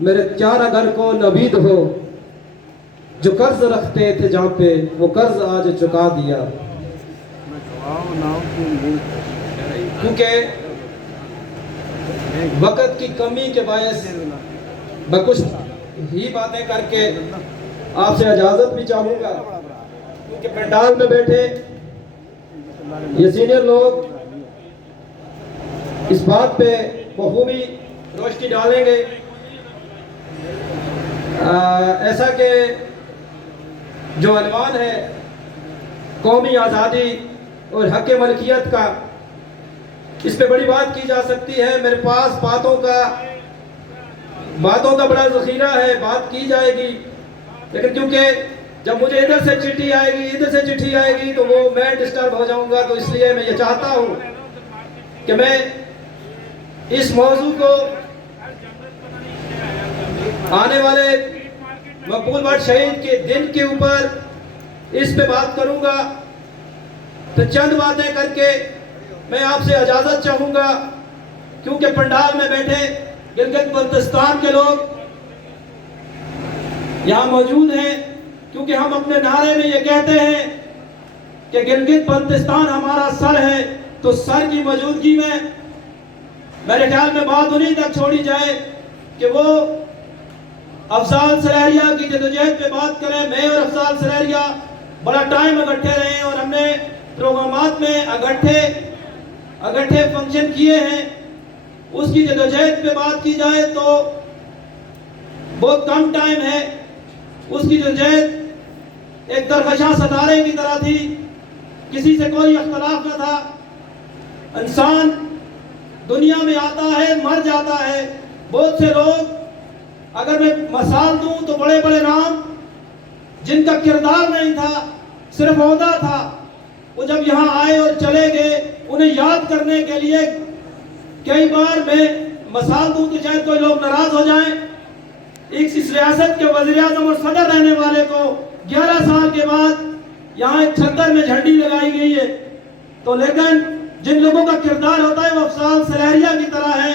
मेरे चार अगर को नवीद हो, जो कर्ज रखते थे जहाँ पे वो कर्ज आज चुका दिया। क्योंकि वक़्त की कमी के बायस मैं कुछ ही बातें करके आपसे इजाज़त भी चाहूँगा, क्योंकि पंडाल में बैठे ये सीनियर लोग इस बात पे बखूबी रोशनी डालेंगे। ऐसा कि जो अनवान है कौमी आज़ादी और हक़ मलकियत का, इस पे बड़ी बात की जा सकती है। मेरे पास बातों का बड़ा ज़ख़ीरा है, बात की जाएगी, लेकिन क्योंकि जब मुझे इधर से चिट्ठी आएगी इधर से चिट्ठी आएगी तो वो मैं डिस्टर्ब हो जाऊंगा। तो इसलिए मैं ये चाहता हूँ कि मैं इस मौजू को आने वाले मकबूल बट शहीद के दिन के ऊपर इस पे बात करूंगा। तो चंद बातें करके मैं आपसे इजाज़त चाहूँगा, क्योंकि पंडाल में बैठे गिलगित बल्तिस्तान के लोग यहाँ मौजूद हैं। क्योंकि हम अपने नारे में ये कहते हैं कि गिलगित बल्तिस्तान हमारा सर है, तो सर की मौजूदगी में मेरे ख्याल में बात उन्हीं तक छोड़ी जाए कि वो अफजाल सरारिया की जदोजहद पे बात करें। मैं और अफजाल सरारिया बड़ा टाइम इकट्ठे रहे हैं और हमने प्रोग्रामात में इकट्ठे फंक्शन किए हैं। उसकी जदोजहद पे बात की जाए तो बहुत कम टाइम है। उसकी जदोजहद एक दरकशा सितारे की तरह थी, किसी से कोई अख्तलाफ न था। इंसान दुनिया में आता है, मर जाता है। बहुत से लोग, अगर मैं मिसाल दूं तो बड़े बड़े नाम जिनका किरदार नहीं था, सिर्फ ओहदा था, वो जब यहाँ आए और चले गए, उन्हें याद करने के लिए कई बार मैं मिसाल दूं तो शायद कोई लोग नाराज हो जाएं। इस रियासत के वज़ीर-ए-आज़म और सदर रहने वाले को 11 साल के बाद यहाँ एक छत्तर में झंडी लगाई गई है। तो लेकिन जिन लोगों का किरदार होता है वो अफजाल सरारिया की तरह है,